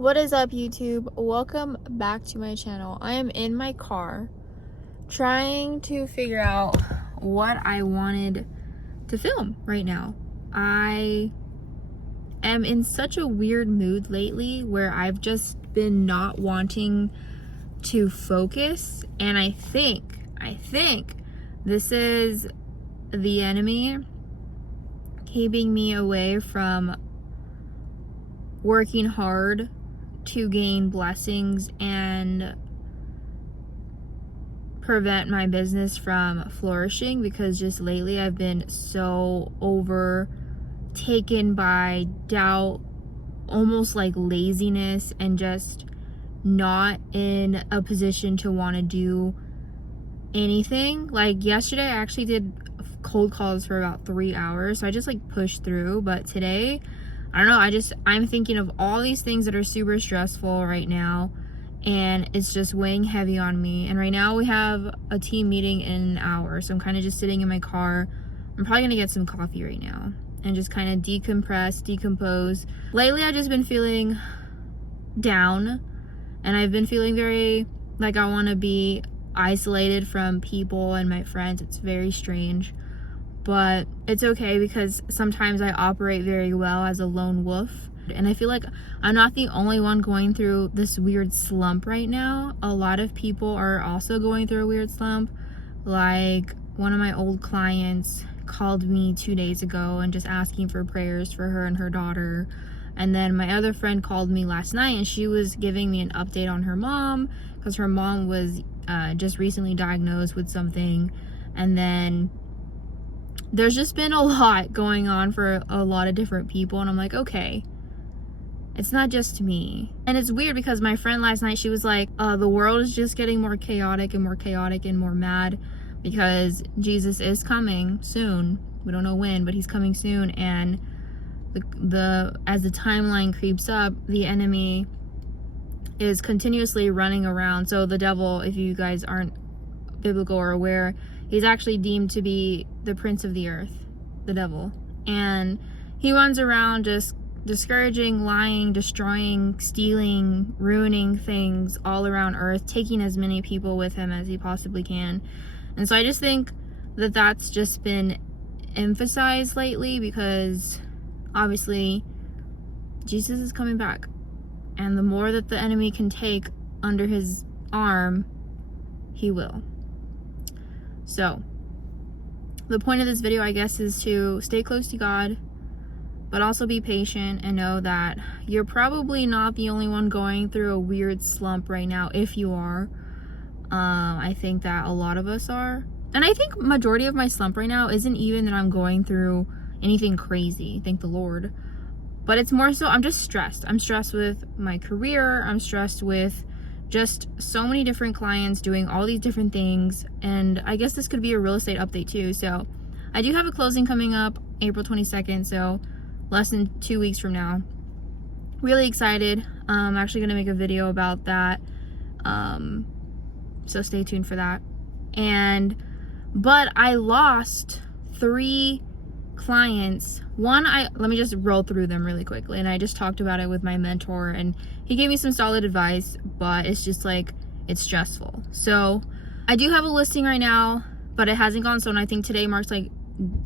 What is up, YouTube? Welcome back to my channel. I am in my car trying to figure out what I wanted to film right now. I am in such a weird mood lately where I've just been not wanting to focus, and I think this is the enemy keeping me away from working hard to gain blessings and prevent my business from flourishing, because just lately I've been so overtaken by doubt, almost like laziness, and just not in a position to want to do anything. Like yesterday I actually did cold calls for about 3 hours, so I just like pushed through. But today, I don't know, I'm thinking of all these things that are super stressful right now, and it's just weighing heavy on me. And right now we have a team meeting in an hour, so I'm kind of just sitting in my car. I'm probably gonna get some coffee right now and just kind of decompress, decompose. Lately I've just been feeling down, and I've been feeling very like I want to be isolated from people and my friends. It's very strange, but it's okay, because sometimes I operate very well as a lone wolf, and I feel like I'm not the only one going through this weird slump right now. A lot of people are also going through a weird slump. Like one of my old clients called me 2 days ago and just asking for prayers for her and her daughter. And then my other friend called me last night, and she was giving me an update on her mom, because her mom was just recently diagnosed with something. And then there's just been a lot going on for a lot of different people, and I'm like, okay, it's not just me. And it's weird because my friend last night, she was like, the world is just getting more chaotic and more chaotic and more mad, because Jesus is coming soon. We don't know when, but he's coming soon. And as the timeline creeps up, the enemy is continuously running around. So the devil, if you guys aren't biblical or aware, he's actually deemed to be the prince of the earth, the devil. And he runs around just discouraging, lying, destroying, stealing, ruining things all around earth, taking as many people with him as he possibly can. And so I just think that that's just been emphasized lately, because obviously Jesus is coming back, and the more that the enemy can take under his arm, he will. So the point of this video, I guess, is to stay close to God, but also be patient and know that you're probably not the only one going through a weird slump right now. If you are, I think that a lot of us are. And I think majority of my slump right now isn't even that I'm going through anything crazy, thank the Lord, but it's more so I'm just stressed. I'm stressed with my career. I'm stressed with just so many different clients doing all these different things. And I guess this could be a real estate update too. So I do have a closing coming up April 22nd, so less than 2 weeks from now. Really excited. I'm actually gonna make a video about that, so stay tuned for that. But I lost 3 clients. Let me just roll through them really quickly. And I just talked about it with my mentor, and he gave me some solid advice, but it's just like, it's stressful. So I do have a listing right now, but it hasn't gone sold. And I think today marks like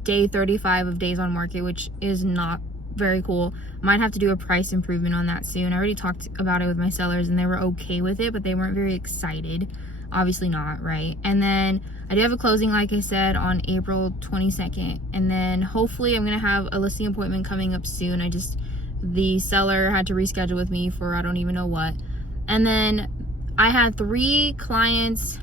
day 35 of days on market, which is not very cool. Might have to do a price improvement on that soon. I already talked about it with my sellers, and they were okay with it, but they weren't very excited. Obviously not, right? And then I do have a closing, like I said, on April 22nd. And then hopefully I'm gonna have a listing appointment coming up soon. The seller had to reschedule with me for I don't even know what. And then I had 3 clients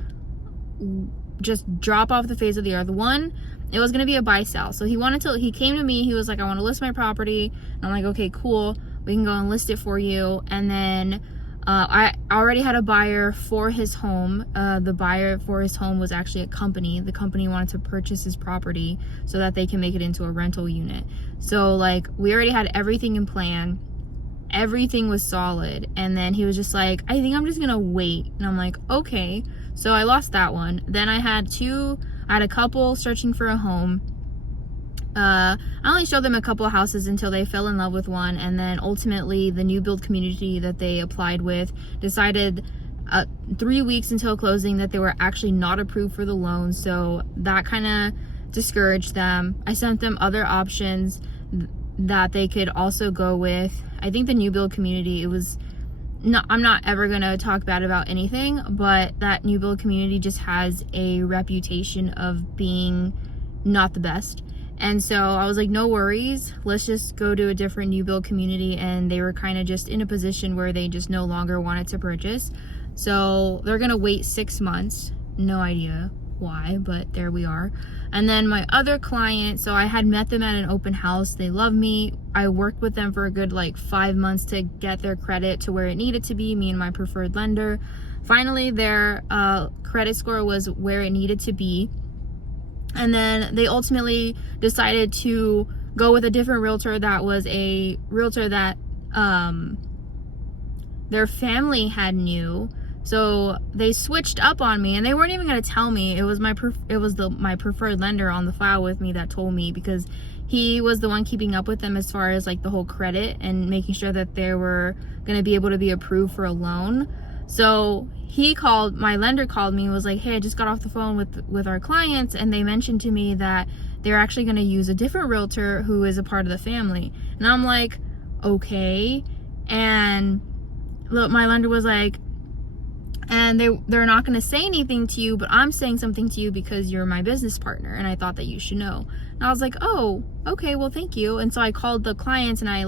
just drop off the face of the earth. One, it was gonna be a buy sell. So he came to me, he was like, I wanna list my property. And I'm like, okay, cool. We can go and list it for you. And then I already had a buyer for his home. The buyer for his home was actually a company. The company wanted to purchase his property so that they can make it into a rental unit. So like, we already had everything in plan. Everything was solid. And then he was just like, I think I'm just gonna wait. And I'm like, okay. So I lost that one. Then I had a couple searching for a home. I only showed them a couple of houses until they fell in love with one, and then ultimately the new build community that they applied with decided 3 weeks until closing that they were actually not approved for the loan, so that kind of discouraged them. I sent them other options that they could also go with. I think the new build community, it was not, I'm not ever gonna talk bad about anything, but that new build community just has a reputation of being not the best. And so I was like, no worries, let's just go to a different new build community. And they were kind of just in a position where they just no longer wanted to purchase. So they're gonna wait 6 months. No idea why, but there we are. And then my other client, so I had met them at an open house. They love me. I worked with them for a good like 5 months to get their credit to where it needed to be, me and my preferred lender. Finally, their credit score was where it needed to be. And then they ultimately decided to go with a different realtor that was a realtor that their family had knew. So they switched up on me, and they weren't even going to tell me. It was my preferred lender on the file with me that told me, because he was the one keeping up with them as far as like the whole credit and making sure that they were going to be able to be approved for a loan. So my lender called me and was like, hey, I just got off the phone with our clients, and they mentioned to me that they're actually going to use a different realtor who is a part of the family. And I'm like, okay. And look, my lender was like, and they're not going to say anything to you, but I'm saying something to you because you're my business partner, and I thought that you should know. And I was like, oh, okay, well, thank you. And so I called the clients, and I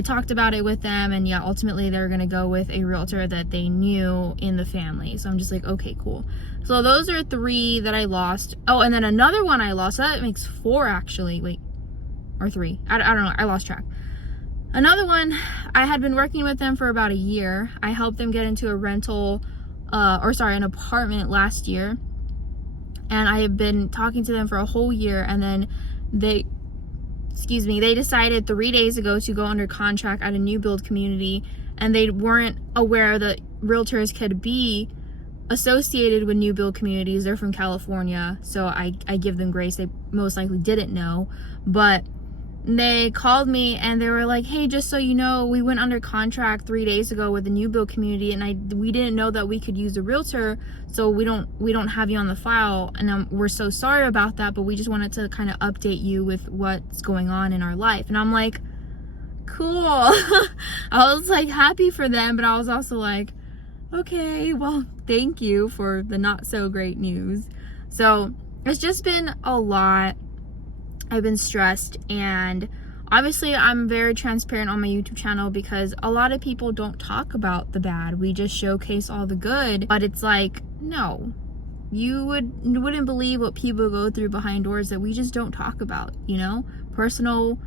talked about it with them, and yeah, ultimately they're gonna go with a realtor that they knew in the family. So I'm just like, okay, cool. So those are 3 that I lost. Oh, and then another one I lost. So that makes 4 actually. Wait, or 3. I don't know. I lost track. Another one, I had been working with them for about a year. I helped them get into an apartment last year, and I have been talking to them for a whole year, and then they decided 3 days ago to go under contract at a new build community, and they weren't aware that realtors could be associated with new build communities. They're from California, so I give them grace. They most likely didn't know, but they called me and they were like, hey, just so you know, we went under contract 3 days ago with the new build community, and we didn't know that we could use a realtor, so we don't have you on the file, and we're so sorry about that, but we just wanted to kind of update you with what's going on in our life. And I'm like, cool. I was like happy for them, but I was also like, okay, well, thank you for the not so great news. So it's just been a lot. I've been stressed, and obviously I'm very transparent on my YouTube channel because a lot of people don't talk about the bad. We just showcase all the good, but it's like, no, you wouldn't believe what people go through behind doors that we just don't talk about, personal,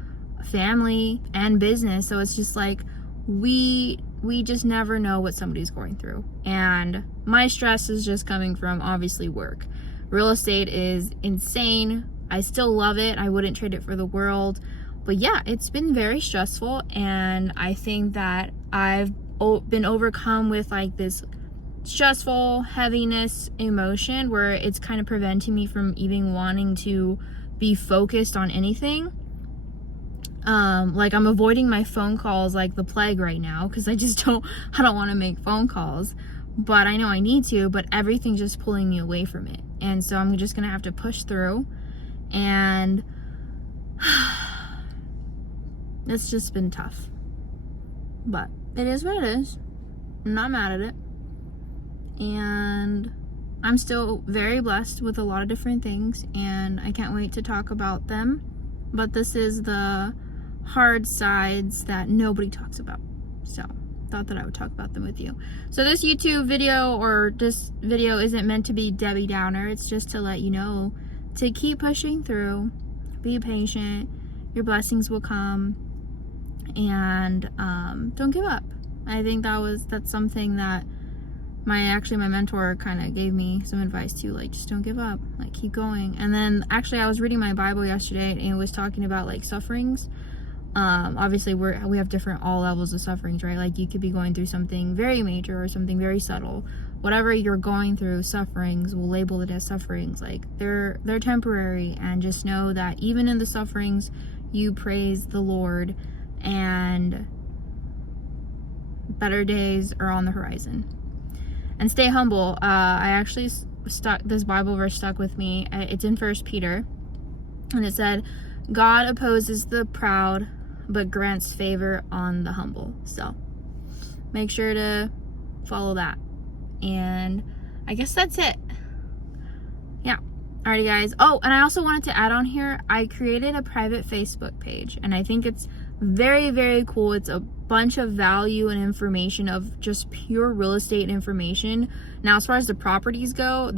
family, and business. So it's just like, we just never know what somebody's going through. And my stress is just coming from obviously work. Real estate is insane. I still love it. I wouldn't trade it for the world. But yeah, it's been very stressful, and I think that I've been overcome with like this stressful heaviness emotion where it's kind of preventing me from even wanting to be focused on anything. Like I'm avoiding my phone calls like the plague right now because I don't want to make phone calls, but I know I need to, but everything's just pulling me away from it. And so I'm just gonna have to push through, and it's just been tough, but it is what it is. I'm not mad at it, and I'm still very blessed with a lot of different things, and I can't wait to talk about them. But this is the hard sides that nobody talks about, so thought that I would talk about them with you. So this YouTube video, or this video, isn't meant to be Debbie Downer. It's just to let you know to keep pushing through, be patient, your blessings will come, and don't give up. I think that's something that my mentor kind of gave me some advice too, like just don't give up, like keep going. And then actually I was reading my Bible yesterday, and it was talking about like sufferings, Obviously we have different all levels of sufferings, right? Like you could be going through something very major or something very subtle. Whatever you're going through, sufferings, we'll label it as sufferings. Like they're temporary, and just know that even in the sufferings, you praise the Lord, and better days are on the horizon. And stay humble. I actually this Bible verse stuck with me. It's in 1 Peter, and it said, God opposes the proud, but grants favor on the humble. So make sure to follow that. And I guess that's it. Yeah. Alrighty, guys. Oh, and I also wanted to add on here, I created a private Facebook page, and I think it's very, very cool. It's a bunch of value and information of just pure real estate information. Now, as far as the properties go,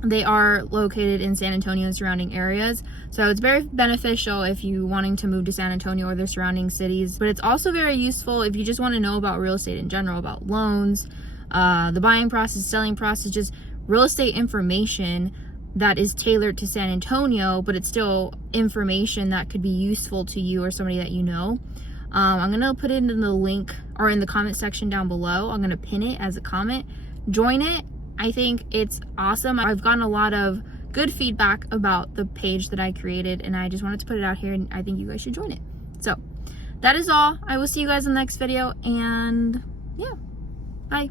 they are located in San Antonio and surrounding areas. So it's very beneficial if you wanting to move to San Antonio or the surrounding cities. But it's also very useful if you just want to know about real estate in general, about loans, the buying process, selling process, just real estate information that is tailored to San Antonio, but it's still information that could be useful to you or somebody that you know. I'm going to put it in the link or in the comment section down below. I'm going to pin it as a comment. Join it. I think it's awesome. I've gotten a lot of good feedback about the page that I created, and I just wanted to put it out here, and I think you guys should join it. So that is all. I will see you guys in the next video, and yeah, bye.